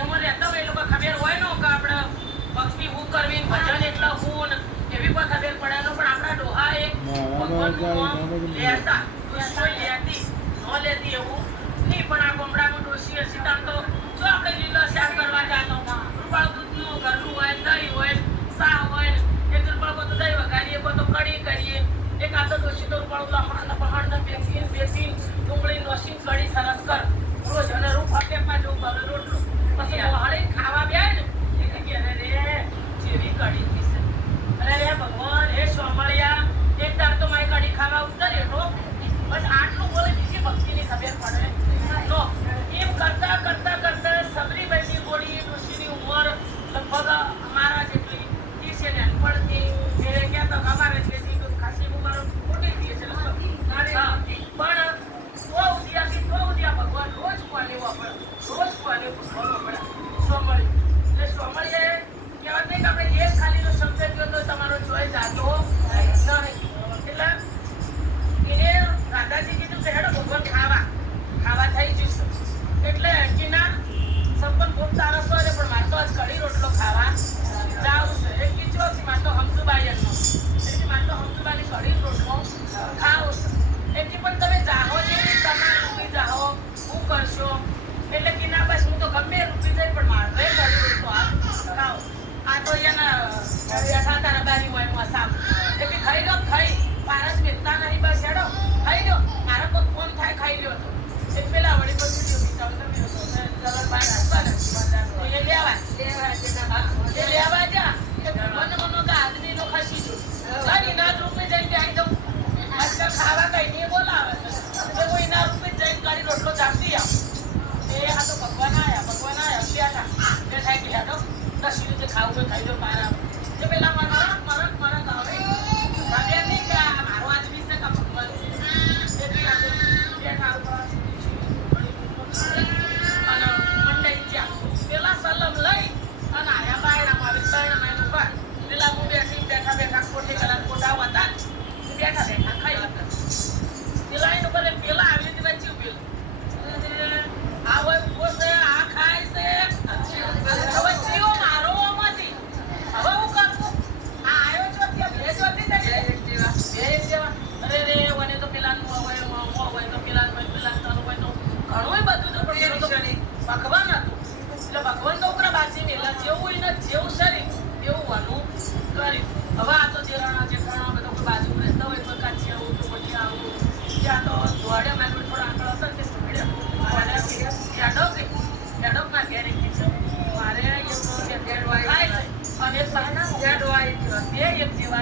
દેહમાં રહેતા હોય એ લોકો ખબર હોય ને કે આપણે ભક્તિ હું કરવી ભજન એટલા હું એવી કોઈ ખબર પડે પણ આપણા ડોહા એ ભગવાનનું લેતા કોઈ લેતી ન લેતી એવું નહીં પણ આ ગોમડાનું ડોશી હશે તાર તો જો આપણે લીલો શાક કરવા જાતો રૂપાળ દૂધનું ઘરનું હોય દહીં હોય સા હોય એક રૂપાળ બધું દહીં વઘારીએ બધું કઢી કરીએ એક આ તો ડોશી તો રૂપાળ લહણ બેસી ડુંગળી નોશી કઢી સરસ કર રોજ અને રૂપા પેપમાં જવું કરે રોટલો પછી વહાળી ખાવા બેય ને એટલે કે અરે રે જેવી કઢી પીશે અરે રે ભગવાન હે સોમળિયા એક દાર તો મારી કઢી ખાવા ઉતરે તો બસ આટલું બોલે બીજી ભક્તિની ખબર પડે તો એમ કરતા કરતા કરતા સબરીબાઈની ગોળી ડોશીની ઉંમર લગભગ અમારા જેટલી 30 ને પડતી એ ક્યાં તો અમારે જેટલી ખાસી ઉંમર મોટી થઈ છે પણ ભગવાન રોજ પાણી વાપરે રોજ પાણી વાપરે સોમળી એટલે સોમળીએ કહેવાય નહીં કે આપણે એક ખાલીનો શબ્દ કહ્યો તો તમારો જોઈ જાતો નહીં એટલે એને રાધાજી કીધું કે હેડો ભગવાન ખાવા થઈ જશે એટલે એના સંપન્ન ખૂબ તારસ હોય પણ મારે તો આજ કઢી રોટલો ખાવા જાવું છે એ કીધો કે મારે તો હમસુબાઈ એટલે મારે તો હમસુબાની કઢી રોટલો ખાવું છે એટલે પણ તમે જાઓ છે તમારે રૂપી જાઓ શું કરશો એટલે કે ના બસ હું તો ગમે રૂપી જાય પણ મારે કઢી રોટલો ખાઓ આ તો એના બેઠા તારા બારી હોય એમાં સાફ એટલે ખાઈ લો ખાઈ પારસ વેચતા નહીં બસ હેડો ખાઈ લો મારો તો ફોન થાય ખાઈ લ્યો તો એ પેલા વળી બધું લેવા જા મનો કે આદમી નો ખસી જો કઈ ના રૂપે જઈને આવી જાઉં આજકાલ ખાવા કઈ નહીં બોલાવે છે કોઈ ના રૂપે જઈને કાઢી રોટલો ચાપતી આવ એ આ તો ભગવાન આયા બેઠા બેઠા કે હેડો દસી રીતે ખાવું હોય ખાઈ લો પારા એ પેલા મરક આવે ભાગ્યા નહીં કે મારો આદમી છે કે ભગવાન છે એટલે બેઠા અને મંડાઈ ગયા પેલા સલમ લઈ અને આયા બાયણામાં આવી બાયણામાં એનું ઘર પેલા હું બેઠા કોઠે કલાક કોઠા હતા બેઠા ખાઈ પેલા એનું કરે પેલા આવી રીતે વચ્ચે પેલું આ હોય ઉભો છે આ ખાય છે હવે જીવો મારો માંથી હવે હું કરવું આ આવ્યો છો ત્યાં બે જોતી બે જેવા અરે રે વને તો પેલા નું હોય તો પેલા તારું હોય તો ઘણું બધું તો પણ ભગવાન હતું એટલે ભગવાન તો ઉપરા બાજી મેલા જેવું એને જેવું શરીર એવું વાનું કર્યું હવે આ તો જેરાણા જેઠાણા બધો બાજુ રહેતા હોય તો કાચી આવું તો પછી આવું ત્યાં તો દોડે મારે થોડા આંકડો હતો કે હેડો ના ઘેરે છે મારે એક જેવા